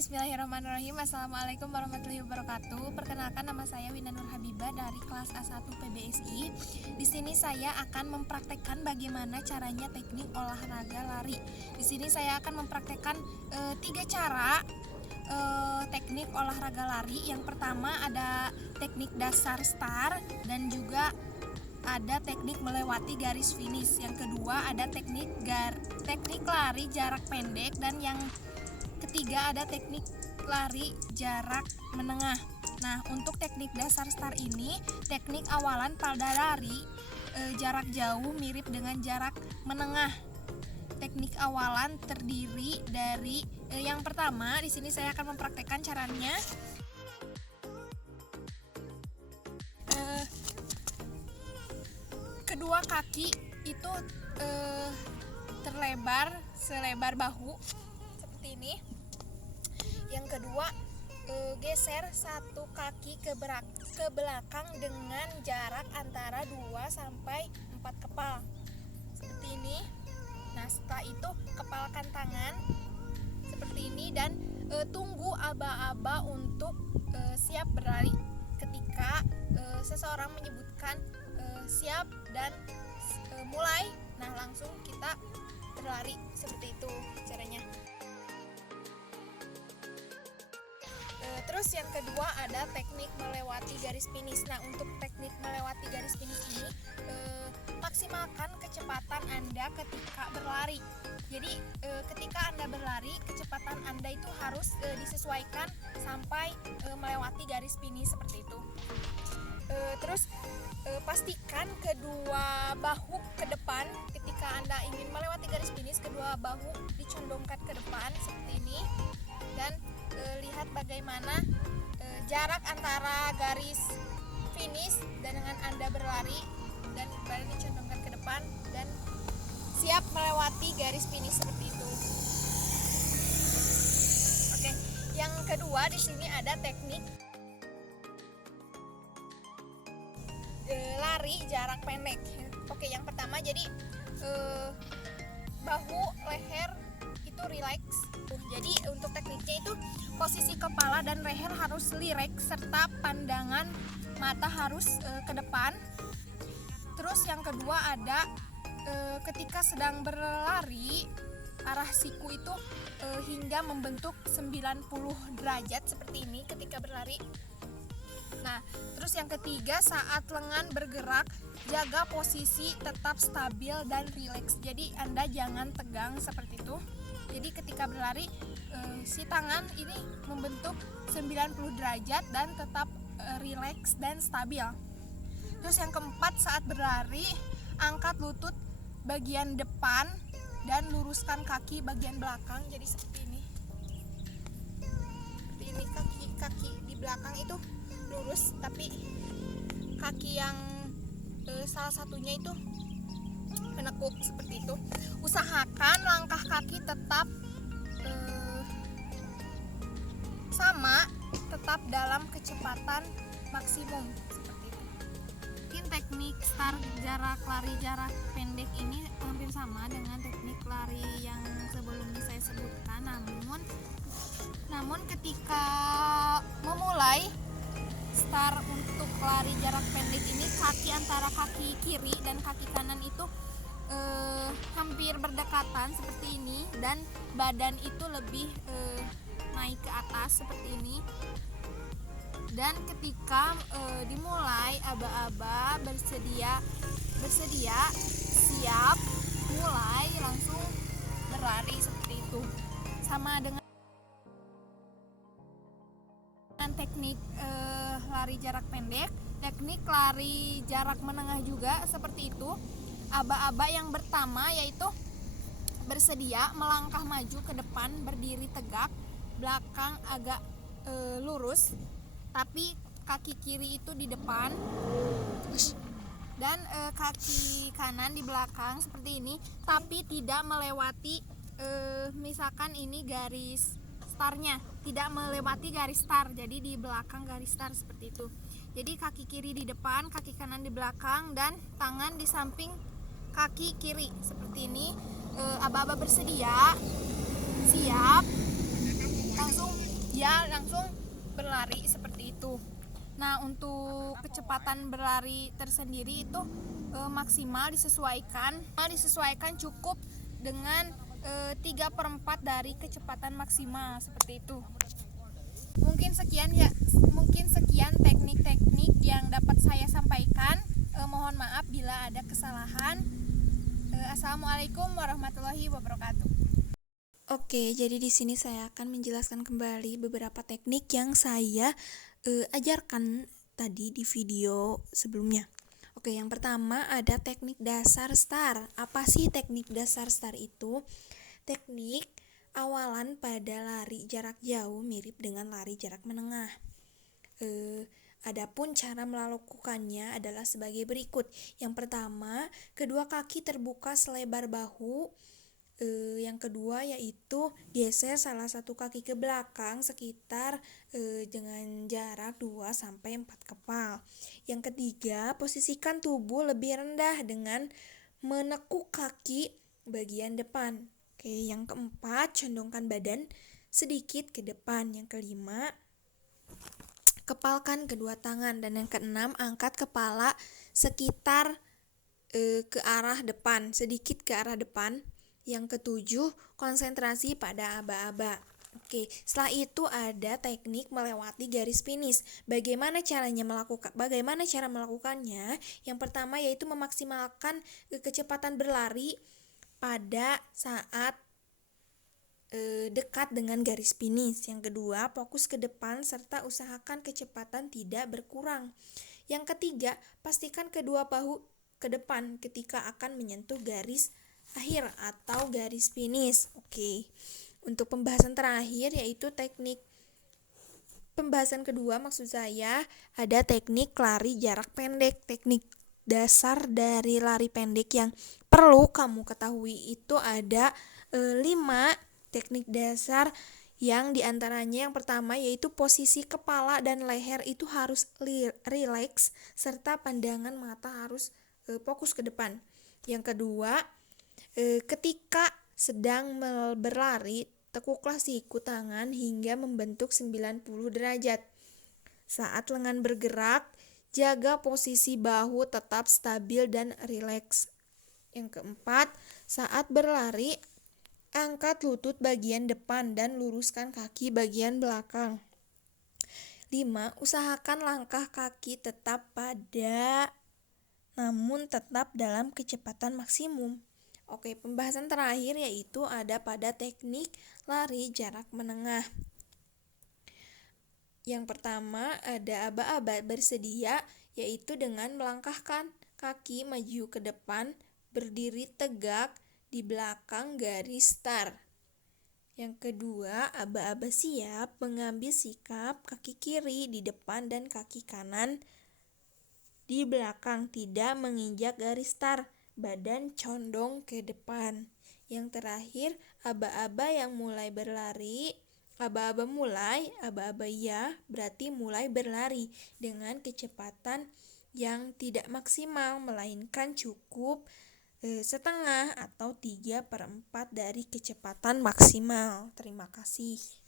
Bismillahirrahmanirrahim. Assalamualaikum warahmatullahi wabarakatuh. Perkenalkan, nama saya Winda Nur Habibah dari kelas A1 PBSI. Di sini saya akan mempraktekkan bagaimana caranya teknik olahraga lari. Di sini saya akan mempraktekkan 3 cara teknik olahraga lari. Yang pertama ada teknik dasar start dan juga ada teknik melewati garis finish. Yang kedua ada teknik lari jarak pendek, dan yang ketiga ada teknik lari jarak menengah. Nah, untuk teknik dasar start ini teknik awalan pada lari jarak jauh mirip dengan jarak menengah. Teknik awalan terdiri dari yang pertama, di sini saya akan mempraktekkan caranya. Kedua kaki itu terlebar selebar bahu seperti ini. Yang kedua, geser satu kaki ke belakang dengan jarak antara 2 sampai 4 kepal seperti ini. Nah, setelah itu kepalkan tangan seperti ini dan tunggu aba-aba untuk siap berlari. Ketika seseorang menyebutkan siap dan mulai, nah langsung kita berlari. Seperti itu caranya. Terus yang kedua ada teknik melewati garis finish. Nah, untuk teknik melewati garis finish ini maksimalkan kecepatan Anda ketika berlari. Jadi ketika Anda berlari, kecepatan Anda itu harus disesuaikan sampai melewati garis finish seperti itu. Terus pastikan kedua bahu ke depan. Ketika Anda ingin melewati garis finish, kedua bahu dicondongkan ke depan seperti ini, dan lihat bagaimana jarak antara garis finish dan dengan Anda berlari, dan badan dicondongkan ke depan dan siap melewati garis finish seperti itu. Oke, yang kedua di sini ada teknik lari jarak pendek. Oke, yang pertama jadi bahu, leher itu relax. Jadi untuk tekniknya itu posisi kepala dan leher harus rileks serta pandangan mata harus ke depan. Terus yang kedua ada ketika sedang berlari arah siku itu hingga membentuk 90 derajat seperti ini ketika berlari. Nah, terus yang ketiga saat lengan bergerak jaga posisi tetap stabil dan rileks. Jadi Anda jangan tegang seperti itu. Jadi ketika berlari si tangan ini membentuk 90 derajat dan tetap rileks dan stabil. Terus yang keempat, saat berlari angkat lutut bagian depan dan luruskan kaki bagian belakang. Jadi seperti ini. Seperti ini, kaki di belakang itu lurus, tapi kaki yang salah satunya itu menekuk seperti itu. Usahakan langkah kaki tetap sama, tetap dalam kecepatan maksimum seperti itu. Mungkin teknik start lari jarak pendek ini hampir sama dengan teknik lari yang sebelumnya saya sebutkan, namun ketika memulai start untuk lari jarak pendek ini, kaki antara kaki kiri dan kaki kanan itu hampir berdekatan seperti ini, dan badan itu lebih naik ke atas seperti ini. Dan ketika dimulai, aba-aba bersedia siap mulai, langsung berlari seperti itu. Sama dengan teknik lari jarak pendek, teknik lari jarak menengah juga seperti itu. Aba-aba yang pertama yaitu bersedia melangkah maju ke depan, berdiri tegak, belakang agak lurus, tapi kaki kiri itu di depan dan kaki kanan di belakang seperti ini, tapi tidak melewati misalkan ini garis startnya, tidak melewati garis start, jadi di belakang garis start seperti itu. Jadi kaki kiri di depan, kaki kanan di belakang, dan tangan di samping kaki kiri seperti ini. Aba-aba bersedia, siap, langsung dia langsung berlari seperti itu. Nah, untuk kecepatan berlari tersendiri itu maksimal disesuaikan cukup dengan 3/4 dari kecepatan maksimal seperti itu. Mungkin sekian teknik-teknik yang dapat saya sampaikan. Mohon maaf bila ada kesalahan. Assalamualaikum warahmatullahi wabarakatuh. Oke, jadi di sini saya akan menjelaskan kembali beberapa teknik yang saya ajarkan tadi di video sebelumnya. Oke, yang pertama ada teknik dasar STAR. Apa sih teknik dasar STAR itu? Teknik awalan pada lari jarak jauh mirip dengan lari jarak menengah. Adapun cara melakukannya adalah sebagai berikut. Yang pertama, kedua kaki terbuka selebar bahu. Yang kedua yaitu geser salah satu kaki ke belakang sekitar dengan jarak 2-4 kepal. Yang ketiga, posisikan tubuh lebih rendah dengan menekuk kaki bagian depan. Oke, yang keempat, condongkan badan sedikit ke depan. Yang kelima, kepalkan kedua tangan. Dan yang keenam, angkat kepala sekitar ke arah depan, sedikit ke arah depan. Yang ketujuh, konsentrasi pada aba-aba. Oke, setelah itu ada teknik melewati garis finish. Bagaimana cara melakukannya? Yang pertama yaitu memaksimalkan kecepatan berlari pada saat dekat dengan garis finish. Yang kedua, fokus ke depan serta usahakan kecepatan tidak berkurang. Yang ketiga, pastikan kedua bahu ke depan ketika akan menyentuh garis akhir atau garis finish. Oke. Untuk pembahasan terakhir yaitu pembahasan kedua maksud saya ada teknik lari jarak pendek. Teknik dasar dari lari pendek yang perlu kamu ketahui itu ada 5 teknik dasar, yang diantaranya yang pertama yaitu posisi kepala dan leher itu harus rileks serta pandangan mata harus fokus ke depan. Yang kedua, ketika sedang berlari, tekuklah siku tangan hingga membentuk 90 derajat. Saat lengan bergerak, jaga posisi bahu tetap stabil dan rileks. Yang keempat, saat berlari, angkat lutut bagian depan dan luruskan kaki bagian belakang. 5. Usahakan langkah kaki tetap pada namun tetap dalam kecepatan maksimum. Oke, pembahasan terakhir yaitu ada pada teknik lari jarak menengah. Yang pertama ada aba-aba bersedia, yaitu dengan melangkahkan kaki maju ke depan, berdiri tegak di belakang garis start. Yang kedua, aba-aba siap mengambil sikap kaki kiri di depan dan kaki kanan di belakang, tidak menginjak garis start. Badan condong ke depan. Yang terakhir, aba-aba yang mulai berlari. Aba-aba iya berarti mulai berlari dengan kecepatan yang tidak maksimal, melainkan cukup setengah atau 3/4 dari kecepatan maksimal. Terima kasih.